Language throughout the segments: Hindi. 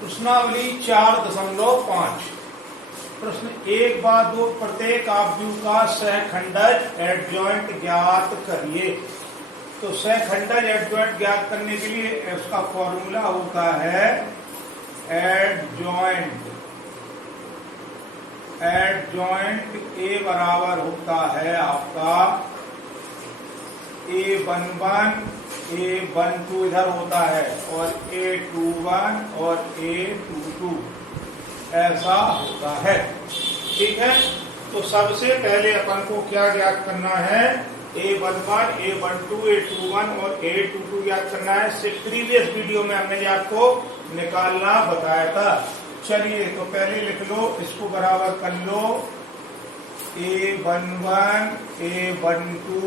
प्रश्नावली 4.5 प्रश्न 1/2 प्रत्येक आव्यूह का सहखंडज एडजॉइंट ज्ञात करिए। तो सहखंडज एडजॉइंट ज्ञात करने के लिए इसका फॉर्मूला होता है एडजॉइंट ए बराबर होता है आपका A11 A12 इधर होता है और A21 और A22 ऐसा होता है। ठीक है, तो सबसे पहले अपन को क्या ज्ञात करना है? A11 A12 A21 और A22 ज्ञात करना है। प्रीवियस वीडियो में हमने आपको निकालना बताया था। चलिए तो पहले लिख लो, इसको बराबर कर लो। A11 A12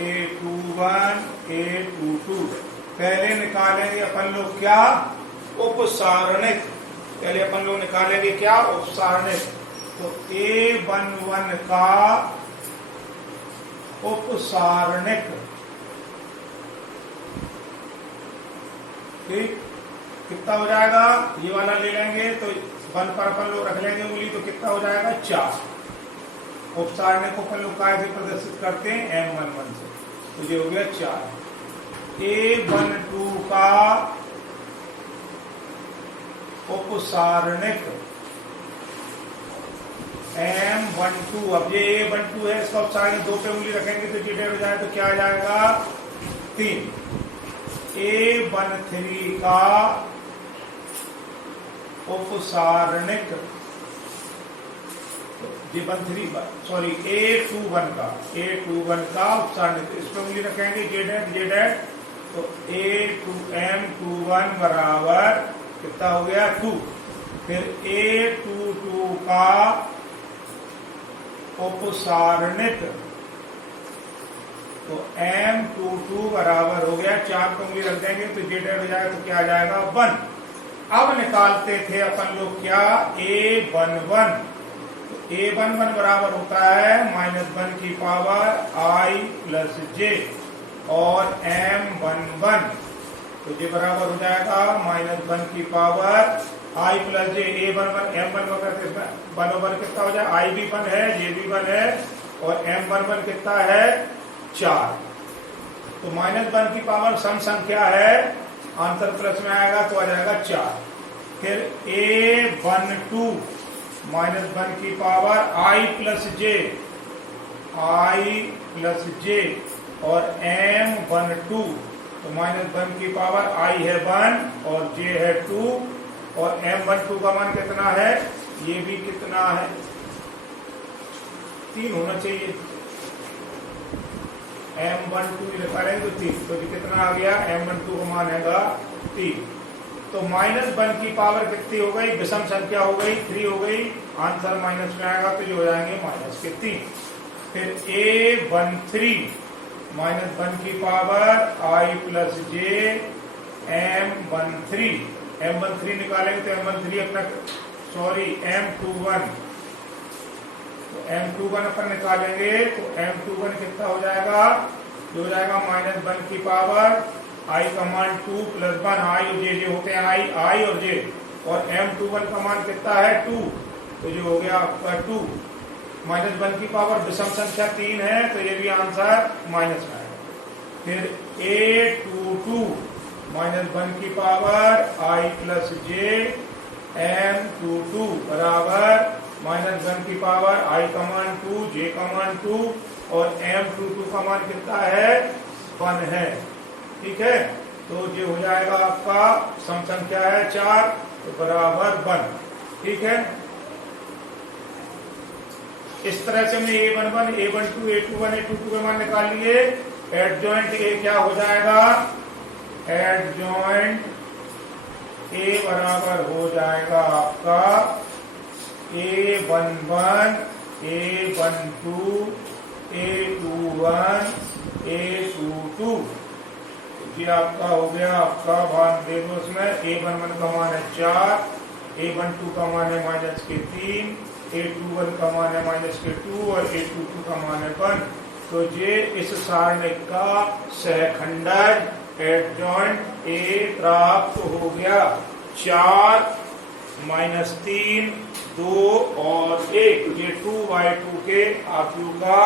A21 A22 पहले निकालेंगे अपन लोग क्या? उपसारणिक। पहले अपन लोग निकालेंगे क्या? उपसारणिक। तो A11 का उपसारणिक, ठीक, कितना हो जाएगा? ये वाला ले लेंगे तो 1 पर अपन लोग रख लेंगे उंगली, तो कितना हो जाएगा? 4। उपसारणिक को अपन लोग काय से प्रदर्शित करते हैं? M11 से। तो ये हो गया 4। A12 का उपसारणिक M12। अब ये A12 है, इसका उपसारणिक 2 पे उंगली रखेंगे तो ये डेढ़ हो जाए, तो क्या आ जाएगा? 3। A13 का उपसारणिक A21 का उपसारणिक, इस पर उंगली रखेंगे जेड, तो M21 बराबर कितना हो गया? 2। फिर A22 का उपसारणिक, तो M22 बराबर हो गया 4 को उंगली रख देंगे तो जेड हो जाएगा, तो क्या आ जाएगा? 1। अब निकालते थे अपन लोग क्या? A11। A11 बराबर होता है -1 की पावर I प्लस J और M11, तो ये बराबर हो जाएगा -1 की power I plus J। A11 M11 करते इसमें 1 ओवर कितना हो जाए? I भी 1 है, J भी 1 है और M11 कितना है? 4। तो -1 की पावर सम संख्या है, आंसर प्लस में आएगा तो आ जाएगा 4। फिर A12 -1 की पावर I प्लस J और M12, तो -1 की पावर I है 1 और J है 2 और M12 का मान कितना है? ये भी कितना है? 3 होना चाहिए। M12 लिखा रहेंगे तो 3, तो ये कितना आ गया? M12 का मान है 3। तो -1 की पावर कितनी हो गई? विषम संख्या हो गई, 3 हो गई, आंसर माइनस में आएगा तो ये हो जाएंगे -3। फिर A13 -1 की power I plus J M13 निकालेंगे तो M13 अपना M21, तो M21 अपन निकालेंगे तो M21 कितना हो जाएगा? जो हो जाएगा -1 की पावर I का मान 2 प्लस 1, I और J होते हैं I और J, और M21 का मान कितना है? 2, तो जो हो गया आपका 2। -1 की पावर विषम संख्या 3 है, तो ये भी आंसर माइनस में आएगा। फिर A22 -1 की power I plus J M22 बराबर -1 की पावर I का मान 2, J का मान 2 और M22 का मान कितना है? 1 है। ठीक है, तो ये हो जाएगा आपका सम संख्या है 4, तो बराबर 1। ठीक है, इस तरह से हमने A11 A12 A21 A22 के मान निकाल लिए। एडजॉइंट A क्या हो जाएगा? एडजॉइंट A बराबर हो जाएगा आपका A11 A12 A21 A22। ये आपका हो गया, आपका भाग दे दो इसमें। A11 का मान है 4, A12 का मान है -3, A21 का मान है -2 और A22 का मान है 1। तो ये इस सारणिक का सहखंडज एडजॉइंट ए प्राप्त हो गया। 4 -3, 2 और 1, ये 2/2 के आरक्यू का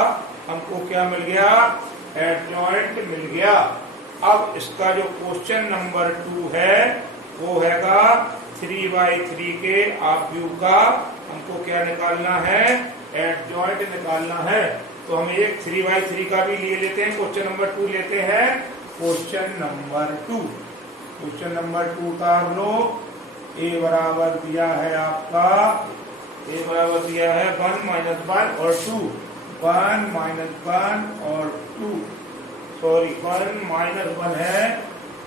हमको क्या मिल गया, एडजॉइंट मिल गया। अब इसका जो क्वेश्चन नंबर 2 है वो हैगा 3/3 के आरक्यू का हमको क्या निकालना है, एडजॉइंट निकालना है। तो हम एक 3/3 का भी ले लेते हैं, क्वेश्चन नंबर 2 लेते हैं। क्वेश्चन नंबर 2 उतार लो। ए बराबर दिया है आपका, ए बराबर दिया है 1 - 1 और 2, 1 - 1 और 2, सॉरी 1 - 1 है,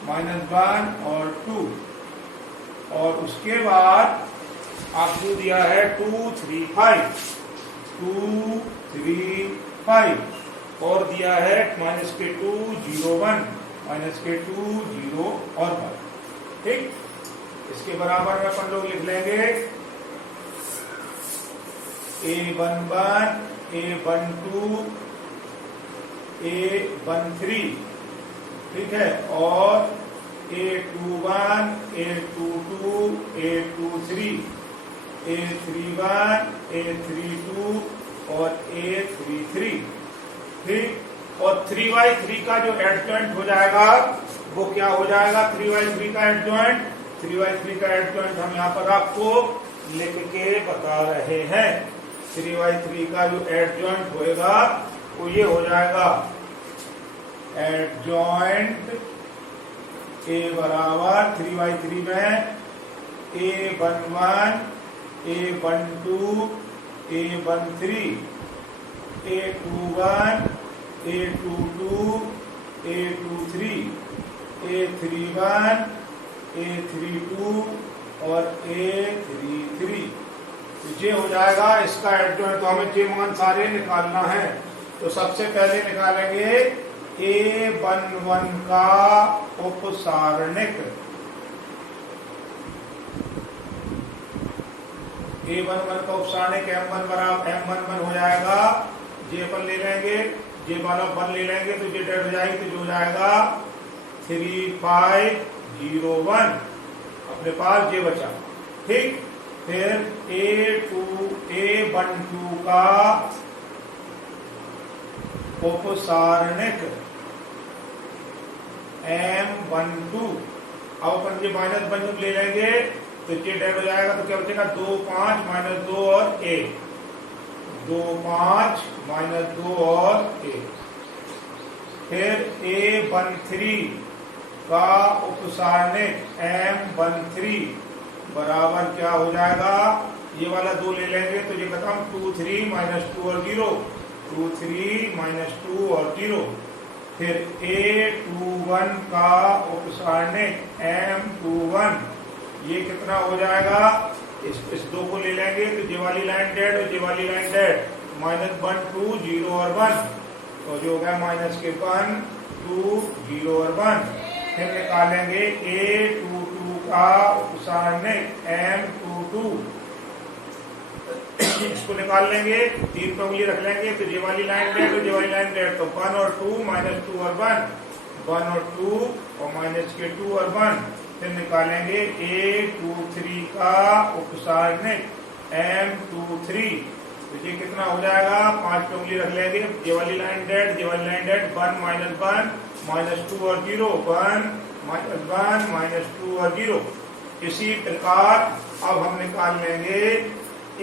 -1 और 2, और उसके बाद आपको दिया है 2, 3, 5, 2, 3, 5 और दिया है -2, 0, 1, -2, 0 और 1। ठीक, इसके बराबर में अपन लोग लिख लेंगे A11, A12, A13, ठीक है, और A21, A22, A23, A31, A32 और A33। ठीक, और 3/3 का जो एडजॉइंट हो जाएगा वो क्या हो जाएगा, 3/3 का एडजॉइंट, 3/3 का एडजॉइंट हम यहाँ पर आपको लिख के बता रहे हैं। 3/3 का जो एडजॉइंट होएगा वो ये हो जाएगा, एडजॉइंट ए बराबर 3/3 में A11, A12, A13, A21, A22, A23, A31, A32 और A33। ये हो जाएगा इसका एडजॉइंट। तो हमें ये मान सारे निकालना है। तो सबसे पहले निकालेंगे A11 का उपसारणिक। A11 का उपसारणिक M1 बराबर M11 हो जाएगा, जे अपन ले लेंगे, जे वाला 1 ले लेंगे तो जे डेड हो जाएगी, तो जो हो जाएगा 3, 5, 0, 1, अपने पास जे बचा। ठीक, फिर A12 का उपसारणिक M12। अब अपन ये -1 ले लेंगे तो ये डेड हो जाएगा, तो क्या बचेगा 2, 5, -2 और 1, 2, 5, -2 और 1। फिर A13 का उपसारणिक M13 बराबर क्या हो जाएगा, ये वाला 2 ले लेंगे तो ये खत्म, 2, 3, -2 और 0, 2, 3, -2 और 0। फिर A21 का उपसारणिक M21, ये कितना हो जाएगा, इस 2 को ले लेंगे तो ये वाली लाइन डेड और ये वाली लाइन डेड, -1, 2, 0 और 1, तो जो हो गया -1, 2, 0 और 1। फिर निकालेंगे A22 का उपसारणिक M22, इसको निकाल लेंगे, 3 पे उंगली रख लेंगे तो ये वाली लाइन डेड और ये वाली लाइन डेड, तो 1 और 2, -2 और 1, 1 और 2 और -2 और 1। फिर निकालेंगे A23 का उपसारणिक M23, तो ये कितना हो जाएगा, 5 पे उंगली रख लेंगे, ये वाली लाइन डेड, ये वाली लाइन डेड, 1, -1, -2 और 0, 1, -1, -2 और 0। इसी प्रकार अब हम निकाल लेंगे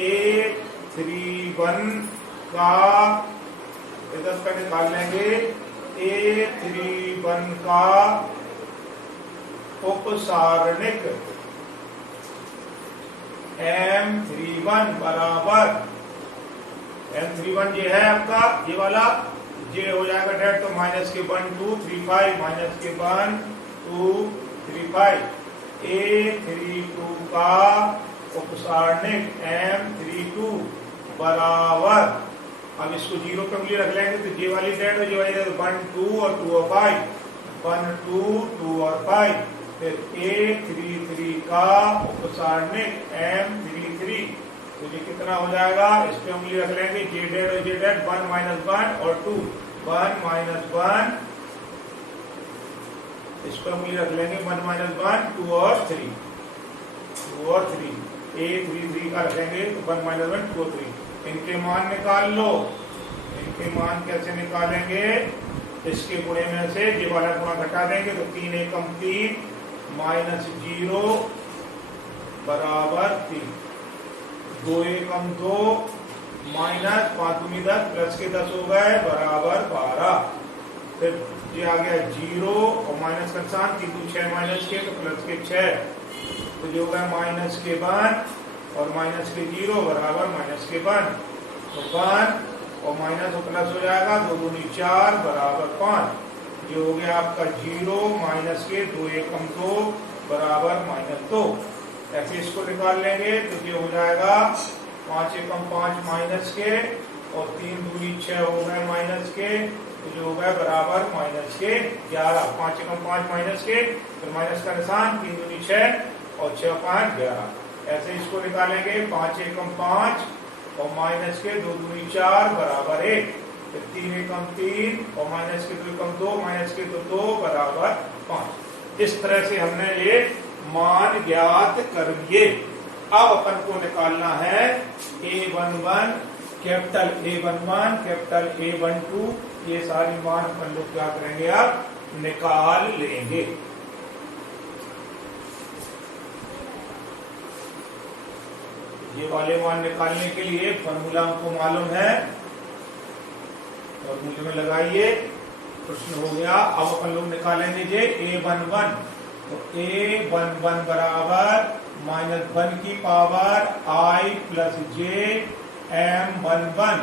A31 का, इधर पे निकाल लेंगे A31 का उपसारणिक M31 बराबर, M31 ये है आपका, ये वाला, ये हो जाएगा डेड, तो -1, 2, 3, 5, -1, 2, 3, 5। A32 का उपसारणिक M32 बराबर, अब इसको 0 पे उंगली रख लेंगे तो ये वाली डेड और ये वाली डेड, 1, 2 और 2 और 5, 1, 2, 2 और 5। फिर A33 का उपसारणिक M33, तो ये कितना हो जाएगा, इस पे उंगली रख लेंगे, ये डेड और ये डेड, 1, -1 और 2, 1, -1, इस पे उंगली रख लेंगे, 1, -1, 2 और 3, 2 और 3। A33 का रखेंगे तो 1 माइनस 1 2 3, इनके मान निकाल लो। इनके मान कैसे निकालेंगे, इसके गुणे में से ये वाला गुणा घटा देंगे तो 3 एकम 3 माइनस 0 बराबर 3, 2 एकम 2 माइनस 5 दूनी 10 प्लस के 10 हो गए बराबर 12। फिर ये आ गया 0 और माइनस का निशान, 3 दूनी 6 माइनस के तो प्लस के 6, तो जो होगा माइनस के 1 और माइनस के 0 बराबर माइनस के 1, तो 1 और माइनस और प्लस हो जाएगा, 2 दूनी 4 बराबर 5, जो हो गया आपका 0 माइनस के 2 एकम 2 बराबर माइनस 2। ऐसे इसको निकाल लेंगे तो ये हो जाएगा 5 एकम 5 माइनस के और 3 दूनी 6 हो गए माइनस के, तो जो हो गया बराबर माइनस के 11। 5 एकम 5 माइनस के, फिर माइनस का निशान, 3 दूनी 6 और 6 5 11। ऐसे इसको निकालेंगे 5 एकम 5 और माइनस के 2 दूनी 4 बराबर 1, फिर 3 एकम 3 और माइनस के 2 एकम 2 माइनस के 2 बराबर 5। इस तरह से हमने ये मान ज्ञात कर लिए। अब अपन को निकालना है A11 capital A11 capital A12, ये सारी मान अपन लोग क्या करेंगे, अब निकाल लेंगे। ये वाले मान निकालने के लिए फॉर्मूला हमको मालूम है, फॉर्मूले में लगाइए, प्रश्न हो गया। अब अपन लोग निकालेंगे ये A11, तो A11 बराबर माइनस 1 की power I plus J M11,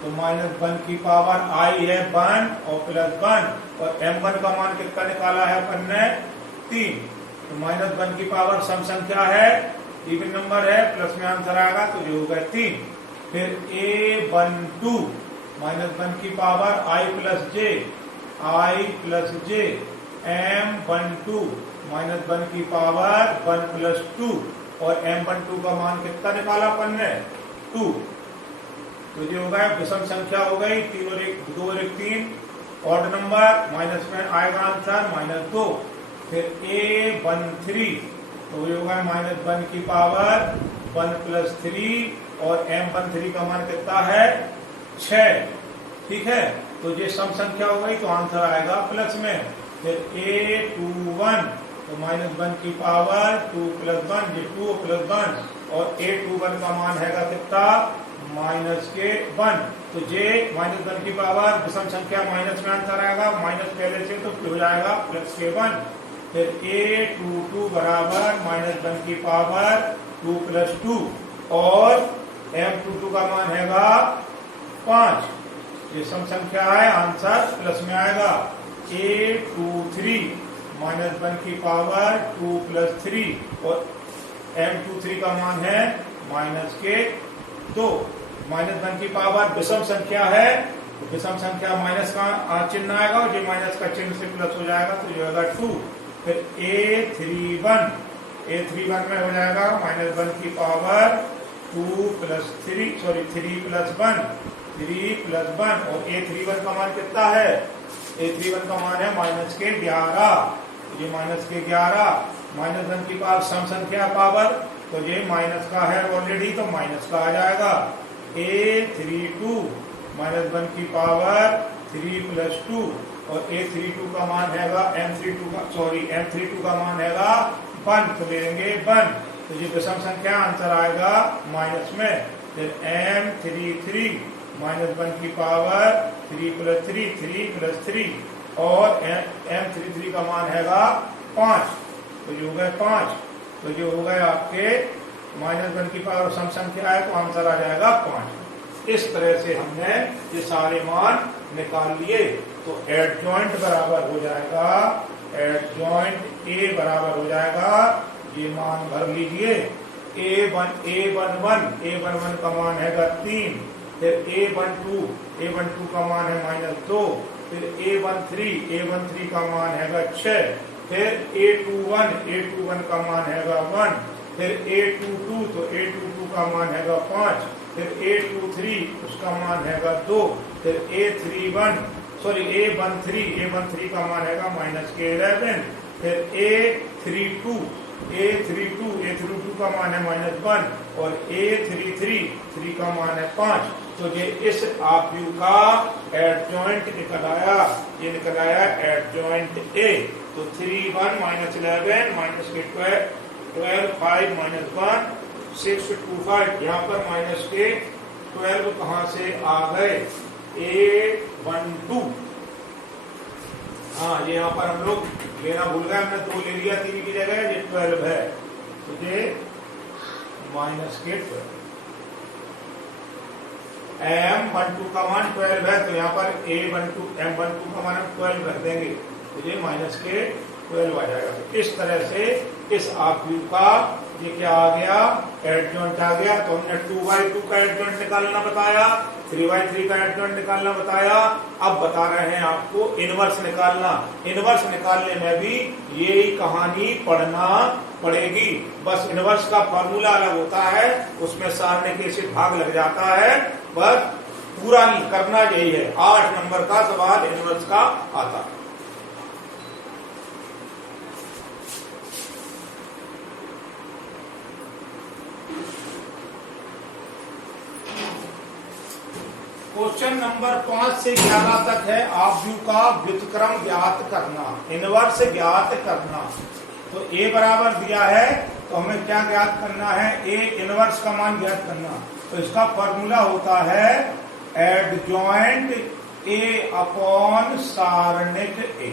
तो माइनस 1 की पावर I है 1 और प्लस 1, और M1 का मान कितना निकाला है अपन ने 3, तो माइनस 1 की पावर सम संख्या है, इवन नंबर है, प्लस में आंसर आएगा तो जो होगा 3। फिर A12 माइनस 1 की power I plus J M12 minus 1 की पावर 1 प्लस 2, और M12 का मान कितना निकाला अपन ने 2, तो जो होगा विषम संख्या हो गई, 3 और 1 2 और 1 3, ऑड नंबर, माइनस में आएगा आंसर -2। फिर A13, तो ये होगा माइनस 1 की पावर 1 प्लस 3, और M13 का मान कितना है 6, ठीक है, तो ये सम संख्या हो गई, तो आंसर आएगा प्लस में। फिर A21, तो माइनस 1 की पावर 2 प्लस 1, ये 2 प्लस 1, और A21 का मान हैगा कितना माइनस के 1, तो जे माइनस 1 की पावर विषम संख्या माइनस में आंसर आएगा, माइनस पहले से तो हो जाएगा प्लस के 1। फिर A22 बराबर माइनस 1 की पावर 2 प्लस 2, और M22 का मान हैगा 5, ये सम संख्या है, आंसर प्लस में आएगा। A23 माइनस 1 की पावर 2 प्लस 3, और M23 का मान है माइनस के 2। माइनस 1 की पावर विषम संख्या है, तो विषम संख्या माइनस का चिन्ह आएगा, और ये माइनस का चिन्ह से प्लस हो जाएगा, तो ये होगा 2। फिर A31 में हो जाएगा माइनस 1 की पावर 2 प्लस 3 प्लस 1, और A31 का मान कितना है, A31 का मान है माइनस के 11, ये माइनस के 11, माइनस 1 की पावर सम संख्या पावर, तो ये माइनस का है ऑलरेडी, तो माइनस का आ जाएगा। A32 माइनस 1 की पावर 3 प्लस 2, और A32 का मान हैगा M32 का मान हैगा 1, तो लेंगे 1, तो ये विषम संख्या, आंसर आएगा माइनस में। फिर M33 माइनस 1 की पावर 3 प्लस 3, और M33 का मान हैगा 5, तो ये हो गए 5, तो ये हो गए आपके माइनस 1 की पावर सम संख्या है, तो आंसर आ जाएगा 5। इस तरह से हमने ये सारे मान निकाल लिए। तो एडजॉइंट बराबर हो जाएगा, एडजॉइंट A बराबर हो जाएगा, ये मान भर लीजिए, A11 का मान हैगा 3, फिर A12 का मान है -2, फिर A13 का मान हैगा 6, फिर A21 का मान हैगा 1, फिर A22, तो A22 का मान हैगा 5, फिर A23 उसका मान हैगा 2, फिर A13 का मान हैगा -11, फिर A32 A32 का मान है -1 और A33 का मान है 5। तो ये इस आव्यूह का एडजॉइंट निकल आया, ये निकल आया एडजॉइंट A। तो 3 1 -11 -12 5 -1 6 2 5। यहाँ पर -12 कहाँ से आ गए? A12। हाँ, ये यहाँ पर हम लोग लेना भूल गए, हमने 2 ले लिया 3 की जगह, ये 12 है तो ये -12। M12 का मान 12 है तो यहाँ पर M12 का मान 12 रख देंगे तो ये -12 आ जाएगा। तो इस तरह से इस आव्यूह का ये क्या आ गया? एडजॉइंट आ गया। तो हमने 2/2 का एडजॉइंट निकालना बताया, 3/3 का एडजॉइंट निकालना बताया। अब बता रहे हैं आपको इनवर्स निकालना। इनवर्स निकालने में भी यही कहानी पढ़ना पड़ेगी, बस इनवर्स का फॉर्मूला अलग होता है, उसमें सारणिक से भाग लग जाता है। बस पूरा करना यही है। 8 नंबर का सवाल इनवर्स का आता है। क्वेश्चन नंबर 5 से 11 तक है आव्यूह का व्युत्क्रम ज्ञात करना, इनवर्स ज्ञात करना। तो A बराबर दिया है तो हमें क्या ज्ञात करना है? A इनवर्स का मान ज्ञात करना। तो इसका फॉर्मूला होता है एडजॉइंट A अपॉन सारणिक A।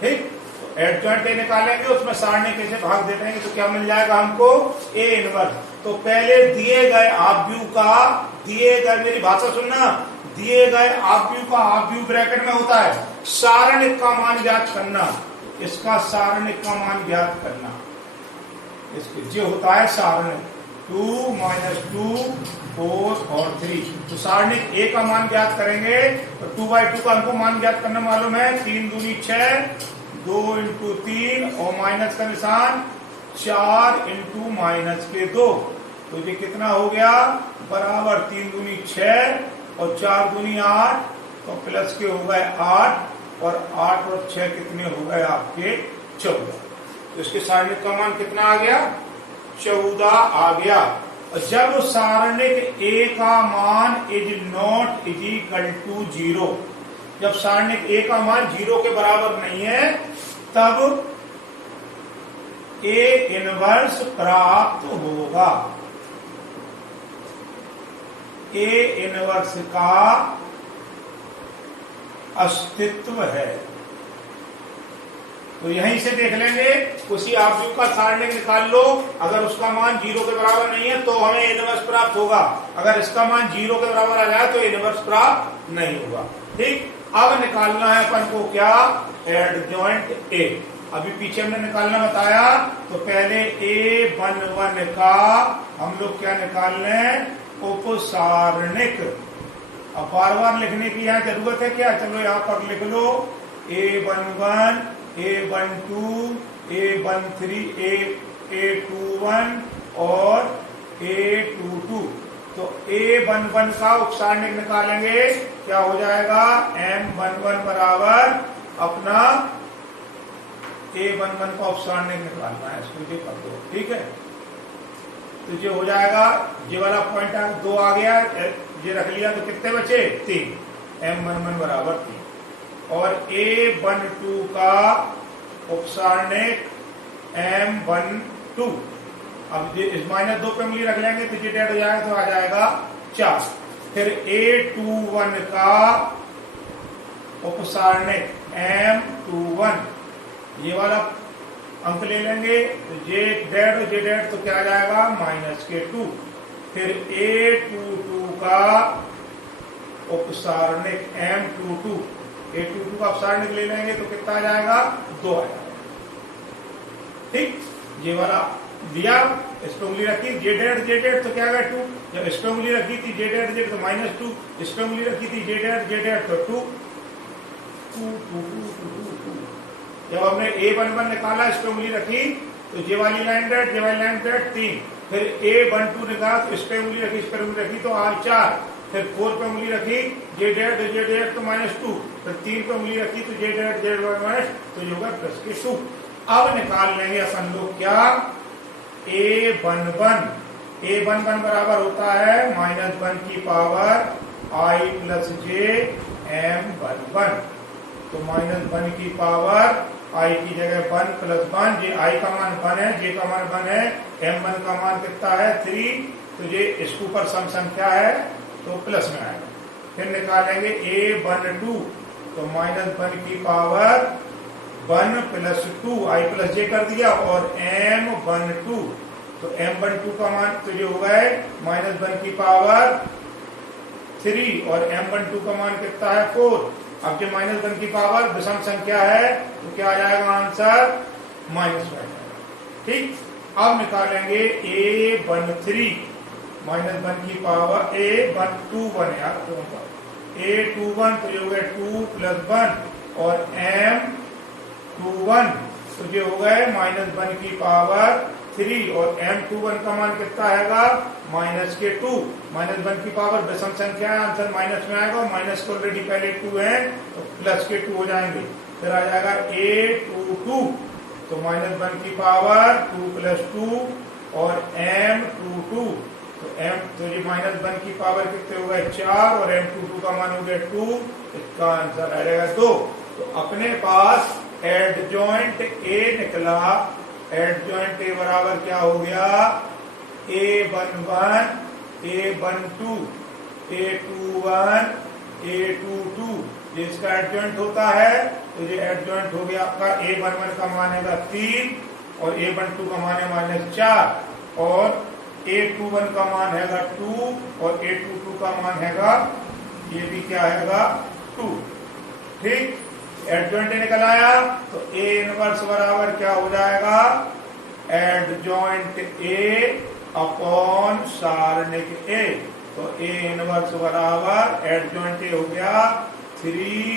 ठीक, तो एडजॉइंट A निकालेंगे, उसमें सारणिक A से भाग दे देंगे तो क्या मिल जाएगा हमको? A inverse. तो पहले दिए गए आव्यूह का, दिए गए, मेरी भाषा सुनना, दिए गए आव्यूह का, आव्यूह ब्रैकेट में होता है, सारणिक का मान ज्ञात करना। इसका सारणिक का मान ज्ञात करना, इसके जो होता है सारणिक 2 -2 4 और 3। तो सारणिक A का मान ज्ञात करेंगे तो 2/2 का हमको मान ज्ञात करना मालूम है। 3 दूनी 6, 2 × 3 और माइनस का निशान 4 × -2। तो ये कितना हो गया? बराबर 3 दूनी 6 और 4 दूनी 8, तो प्लस के हो गए 8 और 8 और 6 कितने हो गए आपके? 14। तो इसके सारणिक का मान कितना आ गया? 14 आ गया। और जब सारणिक A का मान ≠ 0, जब सारणिक A का मान 0 के बराबर नहीं है, तब A इनवर्स प्राप्त होगा। A इनवर्स का अस्तित्व है। तो यहीं से देख लेंगे, उसी आव्यूह का सारणिक निकाल लो, अगर उसका मान 0 के बराबर नहीं है तो हमें इनवर्स प्राप्त होगा, अगर इसका मान 0 के बराबर आ जाए तो इनवर्स प्राप्त नहीं होगा। ठीक, अब निकालना है अपन को क्या? Adjoint A। अभी पीछे हमने निकालना बताया, तो पहले A11 का हम लोग क्या निकाल लें? उपसारणिक। अब बार बार लिखने की यहाँ जरूरत है क्या? चलो यहाँ पर लिख लो A11, A12, A13, A21 और A22। तो A11 का उपसारणिक निकालेंगे, क्या हो जाएगा? M11 बराबर अपना A11 का उपसारणिक निकालना है, इसको ये कर दो। ठीक है, तो ये हो जाएगा, ये वाला पॉइंट 2 आ गया, ये रख लिया तो कितने बचे? 3। M11 बराबर 3। और A12 का उपसारणिक M12, अब ये इस -2 पे उंगली रख लेंगे तो ये डेड हो जाएगा, तो आ जाएगा 4। फिर A21 का उपसारणिक M21, ये वाला अंक ले लेंगे तो जे डेड तो क्या आ जाएगा? -2। फिर A22 का उपसारणिक M22, A22 का उपसारणिक ले लेंगे तो कितना आ जाएगा? 2 आ जाएगा। ठीक, ये वाला दिया, इस पे उंगली रखी, जे डेड तो क्या आ गया? 2। जब इस पे उंगली रखी थी जे डेड तो -2, इस पे उंगली रखी थी जे डेड तो 2। जब हमने A11 निकाला, इस पे उंगली रखी तो ये वाली लाइन डेड, ये वाली लाइन डेड 3। फिर A12 निकाला तो इस पे उंगली रखी, इस पे उंगली रखी तो R 4। फिर 4 पे उंगली रखी, जे डेड तो -2। फिर 3 पे उंगली रखी तो जे डेड तो ये होगा +2। अब निकाल लेंगे अपन लोग क्या, a11 बराबर होता है -1 की power I plus J m11। तो -1 की पावर I की जगह 1 प्लस 1, जे I का मान 1 है, जे का मान 1 है, m1 का मान कितना है 3, तो ये इसके ऊपर सम संख्या है तो प्लस में आएगा। फिर निकालेंगे a12, तो -1 की पावर 1 प्लस 2 I प्लस जे कर दिया और m12, तो m12 का मान तो जो होगा -1 की पावर 3 और m12 का मान कितना है 4। अब जो -1 की पावर विषम संख्या है तो क्या आ जाएगा आंसर -5। ठीक, अब निकालेंगे a13 -1 की पावर a21 यार a21, तो जो हो गया 2 प्लस 1 और m21, तो जो हो गए -1 की पावर 3 और m21 का मान कितना आएगा -2। -1 की पावर विषम संख्या है, आंसर माइनस में आएगा, माइनस को ऑलरेडी पहले 2 है तो प्लस के 2 हो जाएंगे। फिर आ जाएगा a22, तो -1 की पावर 2 प्लस 2 और m22, तो ये -1 की पावर कितने हो गए 4 और m22 का मान हो गया 2, इसका आंसर आ जाएगा 2। तो अपने पास एडजॉइंट a निकला, एडजॉइंट a बराबर क्या हो गया a11 a12 a21 a22, जिसका एडजॉइंट होता है तो ये एडजॉइंट हो गया आपका a11 का मान है 3 और a12 का मान है -4 और a21 का मान है 2 और a22 का मान है ये भी क्या है 2। ठीक, एडजॉइंट निकल आया तो a इनवर्स बराबर क्या हो जाएगा एडजॉइंट a अपॉन सारणिक a। तो a इनवर्स बराबर एडजॉइंट a हो गया 3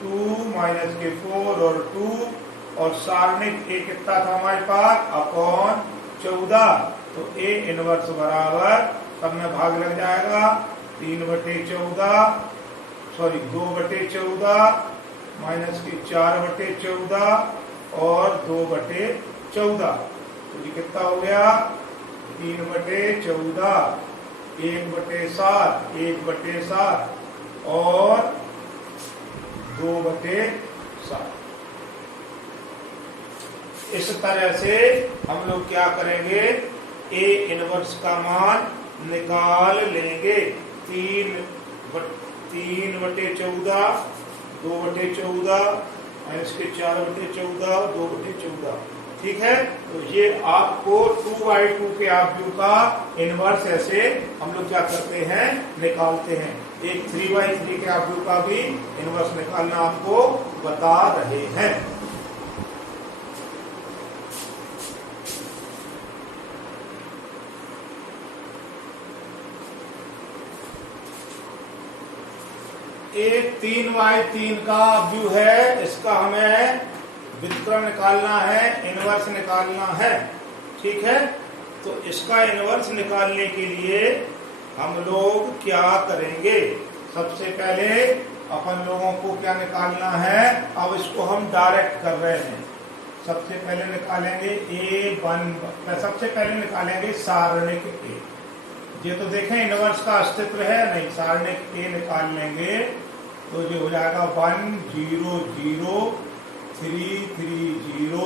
2 -4 और 2 और सारणिक a कितना था हमारे पास अपॉन 14। तो a इनवर्स बराबर सब में भाग लग जाएगा 3/14 सॉरी 2/14 -4/14 और 2/14। तो ये कितना हो गया 3/14 1/7 1/7 और 2/7। इस तरह से हम लोग क्या करेंगे a इनवर्स का मान निकाल लेंगे 3/14 2/14 -4/14 2/14। ठीक है, तो ये आपको 2/2 के आव्यूह का इनवर्स ऐसे हम लोग क्या करते हैं निकालते हैं। एक 3/3 के आव्यूह का भी इनवर्स निकालना आपको बता रहे हैं। एक 3/3 का व्यू है, इसका हमें व्युत्क्रम निकालना है, इनवर्स निकालना है। ठीक है, तो इसका इनवर्स निकालने के लिए हम लोग क्या करेंगे, सबसे पहले अपन लोगों को क्या निकालना है, अब इसको हम डायरेक्ट कर रहे हैं। सबसे पहले निकालेंगे सबसे पहले निकालेंगे सारणिक a। ये तो देखें इनवर्स का अस्तित्व है नहीं, सारणिक a निकाल लेंगे तो ये हो जाएगा 1 0 0 3 3 0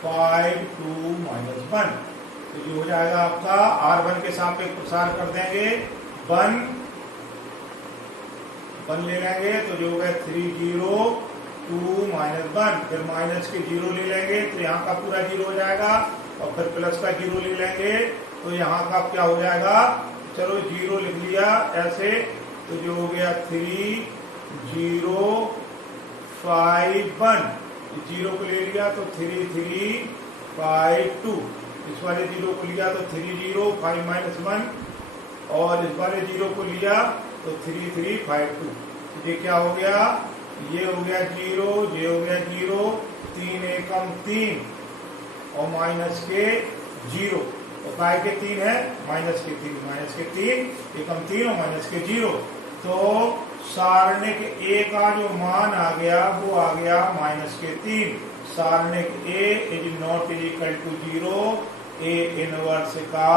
5 2 -1। तो ये हो जाएगा आपका R1 के सापेक्ष प्रसार कर देंगे 1 ले लेंगे तो जो हो गया 3 0 2 -1। फिर माइनस के 0 ले लेंगे तो यहाँ का पूरा 0 हो जाएगा और फिर प्लस का 0 ले लेंगे तो यहाँ का क्या हो जाएगा, चलो 0 लिख लिया ऐसे, तो जो हो गया 3 0 5 1। 0 को ले लिया तो 3 3 5 2। इस वाले 0 को लिया तो 3 0 5 -1 और इस वाले 0 को लिया तो 3 3 5 2। तो ये क्या हो गया, ये हो गया 0, ये हो गया 0, 3 एकम 3 और माइनस के 0। तो काय के 3 है -3 एकम 3 और माइनस के 0। तो सारणिक a का जो मान आ गया वो आ गया -3, सारणिक A is not is equal to 0, A inverse का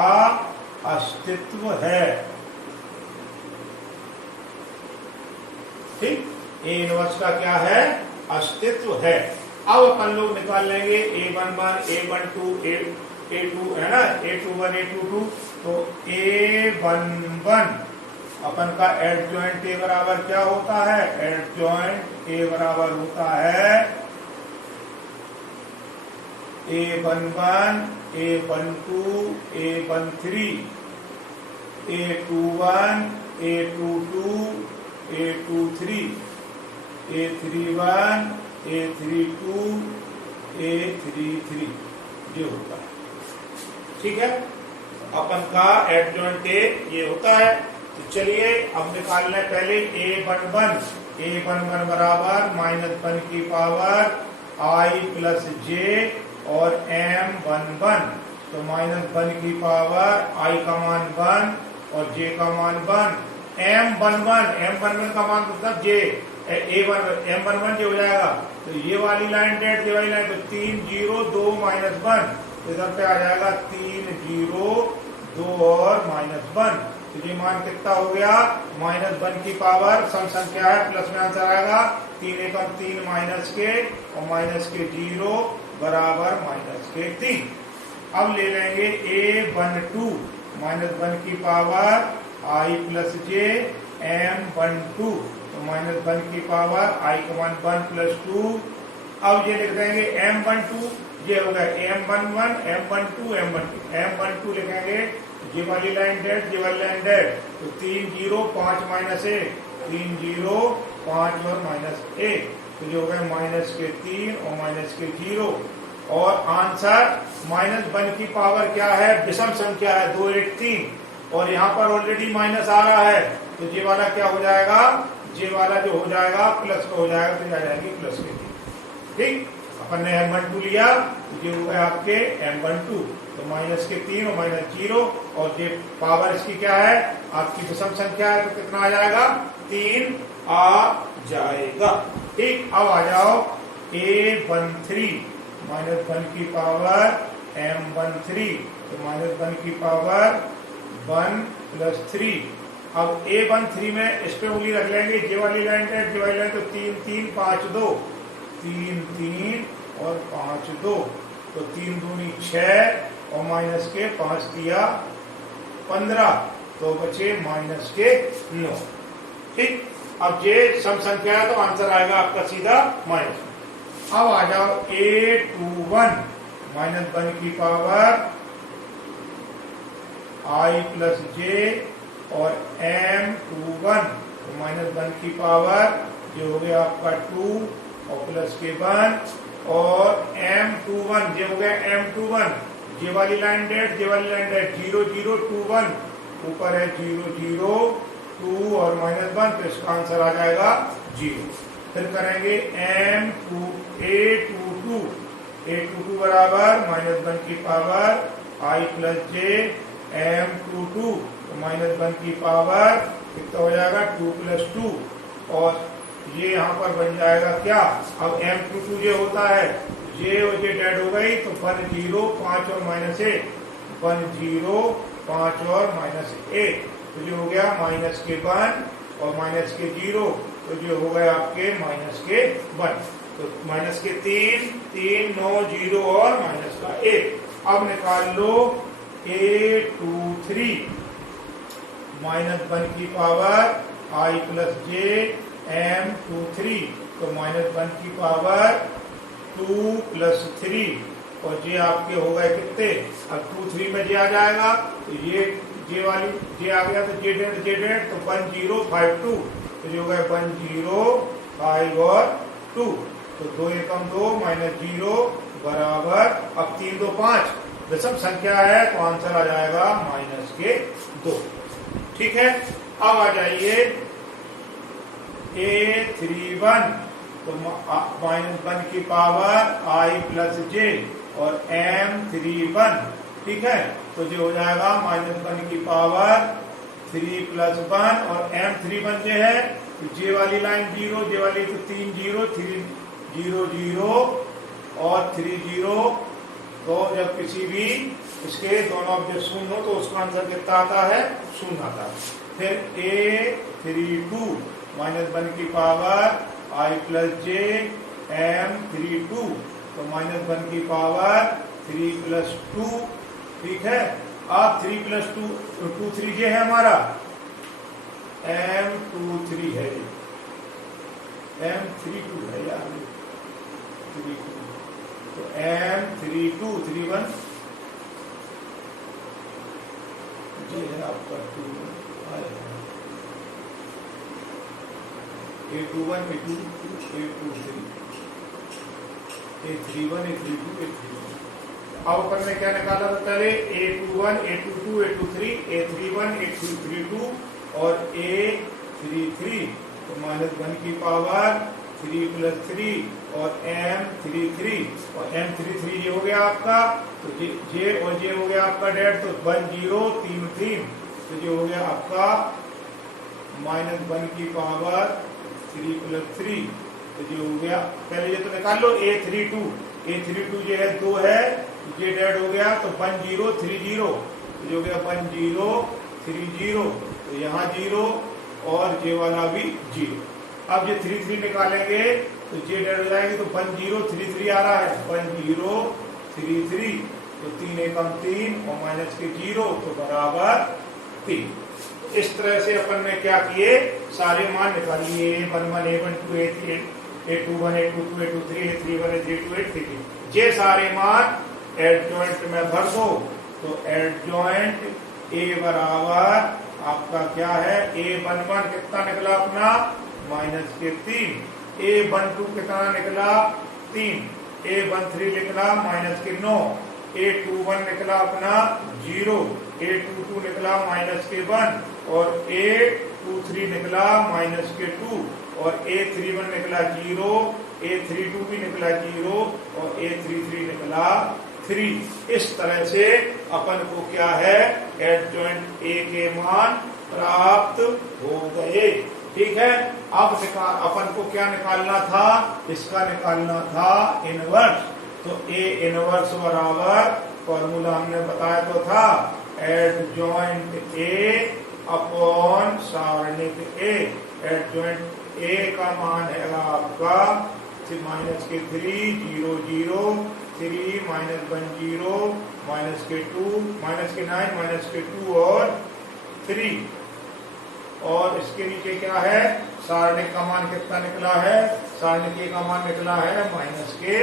अस्तित्व है। ठीक, ए इनवर्स का क्या है? अस्तित्व है। अब अपन लोग निकाल लेंगे A11, A12, A2 है ना, A21, A22। तो A11 अपन का एडजॉइंट ए बराबर क्या होता है? एडजॉइंट ए बराबर होता है A11, A12, A13, A21, A22, A23, A31, A32, A33 ये होता है। ठीक है, अपन का एडजॉइंट ए ये होता है। तो चलिए अब निकालना है पहले A11 बराबर -1 की पावर I प्लस जे और M11। तो -1 की पावर I का मान 1 और j का मान 1। M11 का मान मतलब j M11 जो हो जाएगा। तो ये वाली लाइन डेट, ये वाली लाइन, तो 3 0 2 -1, इधर पे आ जाएगा 3 0 2 और -1। तो ये मान कितना हो गया? -1 की पावर सम संख्या है, प्लस में आंसर आएगा 3 एकम 3 माइनस के और माइनस के 0 बराबर -3। अब ले लेंगे A12 -1 की power I plus J M12। तो -1 की पावर I का मान 1 प्लस 2। अब ये लिख देंगे M12, ये होगा M11, M12, M12 लिखेंगे, ये वाली लाइन डेट, ये वाली लाइन डेट। तो 3 0 5 -1, 3 0 5 और -1, तो ये हो गए -3 और -0। और आंसर -1 की पावर क्या है? विषम संख्या है, 2 1 3, और यहाँ पर ऑलरेडी माइनस आ रहा है। तो ये वाला क्या हो जाएगा? ये वाला जो हो जाएगा प्लस का हो जाएगा, तो आ जाएगी प्लस के 3। ठीक, अपन ने M12 लिया, तो ये हो गया आपके M12। तो -3 और -0, और ये पावर इसकी क्या है? आपकी विषम संख्या है, तो कितना आ जाएगा? 3 आ जाएगा। ठीक, अब आ जाओ A13 -1 की पावर M13। तो -1 की पावर 1 प्लस 3। अब A13 में इस पे उंगली रख लेंगे, ये वाली लाइन है, ये वाली लाइन, तो 3 3 5 2, 3 3 और 5 2, तो 3 दूनी 6 और माइनस के 5 दिया 15, तो बचे -9। ठीक, अब ये सम संख्या है, तो आंसर आएगा आपका सीधा माइनस। अब आ जाओ A21 -1 की पावर I प्लस जे और M21। तो -1 की पावर ये हो गया आपका 2 और प्लस के 1 और M21, ये हो गया M21। ये वाली लाइन डेट, ये वाली लाइन डेट, 0 0 2 1, ऊपर है 0 0 2 और -1, तो इसका आंसर आ जाएगा 0। फिर करेंगे A22 बराबर -1 की power I plus J M22। तो -1 की पावर कितना हो जाएगा? 2 प्लस 2, और ये यहाँ पर बन जाएगा क्या? अब M22 ये होता है, ये और ये डेड हो गई, तो 1 0 5 और -1, 1 0 5 और -1, तो ये हो गया -1 और -0, तो ये हो गया आपके -1। तो -3 3 9 0 और -1। अब निकाल लो A23 -1 की power I plus J M23। तो -1 की पावर 2 प्लस 3, और ये आपके हो गए कितने? अब 2 3 में जे आ जाएगा, तो ये वाली जे आ गया, तो जे डेट, तो 1 0 5 2, तो ये हो गए 1 0 5 और 2, तो 2 एकम 2 -0 बराबर, अब 3 2 5 विषम संख्या है, तो आंसर आ जाएगा -2। ठीक है, अब आ जाइए A31, तो -1 की पावर I प्लस जे और M31। ठीक है, तो जो हो जाएगा -1 की पावर 3 प्लस 1 और M31 जो है, तो जे वाली लाइन 0, जे वाली तो 3 0 3 0 0 और 3 0। तो जब किसी भी इसके दोनों ऑब्जेक्ट शून्य हो तो उसका आंसर कितना आता है? शून्य आता है। फिर A32 माइनस 1 की power I plus J M32, तो माइनस 1 की पावर 3 प्लस 2, ठीक है। अब 3 प्लस 2 2 3 जे है हमारा, M23 है, M32 है यार, 32, तो M32 31 ये है आपका 2 A21 A22 A23 A31 A32 A31। अब अपन ने क्या निकाला था पहले? A21 A22 A23 A31 A32 और A33, तो माइनस 1 की पावर 3 प्लस 3 और M33, और M33 ये हो गया आपका, तो जे और जे हो गया आपका डेट, तो 1 0 3 3, तो ये हो गया आपका माइनस 1 की पावर 3 प्लस 3, तो ये हो गया। पहले ये तो निकाल लो A32 ये है 2 है, ये डेट हो गया, तो 1 0 3 0, तो ये हो गया 1 0 3 0, तो यहाँ 0 और जे वाला भी 0। अब ये 3 3 निकालेंगे तो जे डेड हो जाएगी, तो 1 0 3 3 आ रहा है, 1 0 3 3, तो 3 एकम 3 और माइनस के 0, तो बराबर 3। इस तरह से अपन ने क्या किए? सारे मान निकाल लिए, A11 A12 A21 A22 A23 A31 A32 A33, ये सारे मान एडजॉइंट में भर दो। तो एडजॉइंट A बराबर आपका क्या है? A11 कितना निकला अपना? माइनस के 3। A12 कितना निकला? 3। A13 निकला माइनस के 9। A21 निकला अपना 0। A22 निकला माइनस के 1 और A23 निकला माइनस के 2 और A31 निकला 0, A32 भी निकला 0 और A33 निकला 3। इस तरह से अपन को क्या है? एडजॉइंट A के मान प्राप्त हो गए, ठीक है। अब अपन को क्या निकालना था? इसका निकालना था इनवर्स। तो A इनवर्स बराबर फॉर्मूला हमने बताया तो था, एडजॉइंट A अपॉन सारणिक A। एडजॉइंट A का मान है आपका माइनस के 3 0 0 3 माइनस 1 0 माइनस के 2 माइनस के 9 माइनस के 2 और 3, और इसके नीचे क्या है? सारणिक का मान कितना निकला है? सारणिक का मान निकला है माइनस के